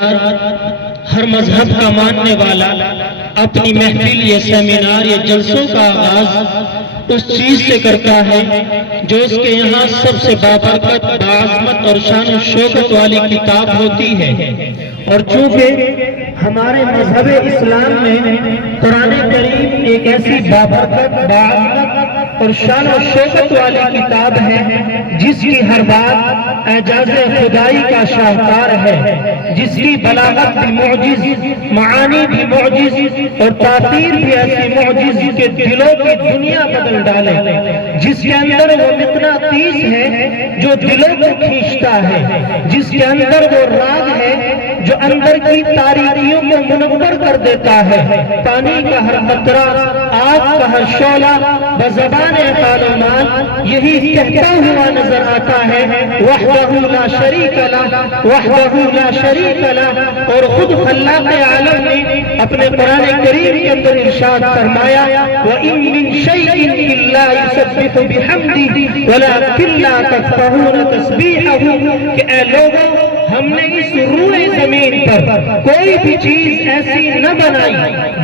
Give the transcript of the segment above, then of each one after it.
ہر مذہب کا ماننے والا اپنی محفل یا سیمینار یا جلسوں کا آغاز اس چیز سے کرتا ہے جو اس کے یہاں سب سے بابرکت، باعظمت اور شان و شوکت والی کتاب ہوتی ہے۔ اور چونکہ ہمارے مذہب اسلام میں قرآن کریم ایک ایسی بابرکت، باعظمت اور شان و شوکت والی کتاب ہے جس کی ہر بات اعجاز خدائی کا شاہکار ہے، جس کی بلاغت بھی معجز، معانی بھی معجز اور تاثیر بھی ایسی معجز کہ دلوں کی دنیا بدل ڈالے، جس کے اندر وہ مقناطیس ہے جو دلوں کو کھینچتا ہے، جس کے اندر وہ راگ ہے جو اندر کی تاریکیوں کو منور کر دیتا ہے۔ پانی کا ہر قطرہ، آگ کا ہر شعلہ بزبان قال و مال یہی کہتا ہوا نظر آتا ہے، وحدہ لا شریک لہ، وحدہ لا شریک لہ۔ اور خود خلاق عالم نے اپنے قرآن کریم کے اندر ارشاد فرمایا، وَإِن مِّن شَيْءٍ إِلَّا يُسَبِّحُ بِحَمْدِهِ وَلَٰكِن لَّا تَفْقَهُونَ تَسْبِيحَهُ کہ اے لوگوں، ہم نے اس روئے زمین پر کوئی بھی چیز ایسی نہ بنائی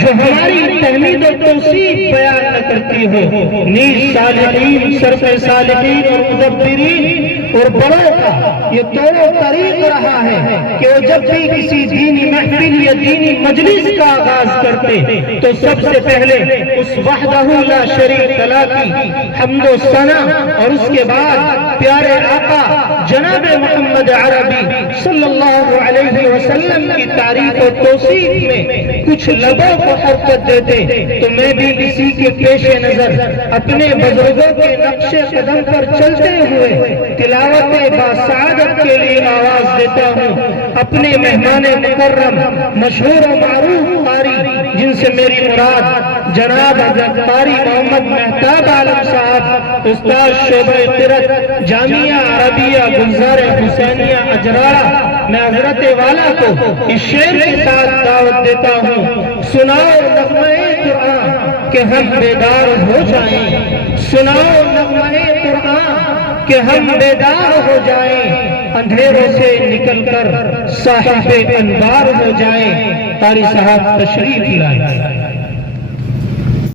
جو ہماری تحمید و توصیف بیان نہ کرتی ہو۔ نیز صالحین، صرف صالحین اور مدبرین اور بڑوں کا یہ طور و طریق رہا ہے کہ وہ جب بھی کسی دینی محفل یا دینی مجلس کا آغاز کرتے تو سب سے پہلے اس وحدہ لا شریک لہ کی حمد و ثنا اور اس کے بعد پیارے آقا جناب محمد عربی صلی اللہ علیہ وسلم کی تعریف و توصیف میں کچھ لبوں کو حرکت دیتے، تو میں بھی اسی کے پیش نظر اپنے بزرگوں کے نقش قدم پر چلتے ہوئے تلاوت باسعادت کے لیے آواز دیتا ہوں۔ اپنے مہمان مکرم، مشہور و معروف قاری جن سے میری مراد جناب حضرت قاری محمد مہتاب عالم صاحب، استاد شعبہ قرأت جامعہ عربیہ گلزار حسینیہ اجراڑہ، میں حضرت والا کو اس شعر کے ساتھ دعوت دیتا ہوں۔ سناؤ نغمہ قرآن کہ ہم بیدار ہو جائیں، سناؤ نغمہ قرآن کہ ہم بیدار ہو جائیں، اندھیروں سے نکل کر صاحب انوار ہو جائیں۔ قاری صاحب تشریف لائیں۔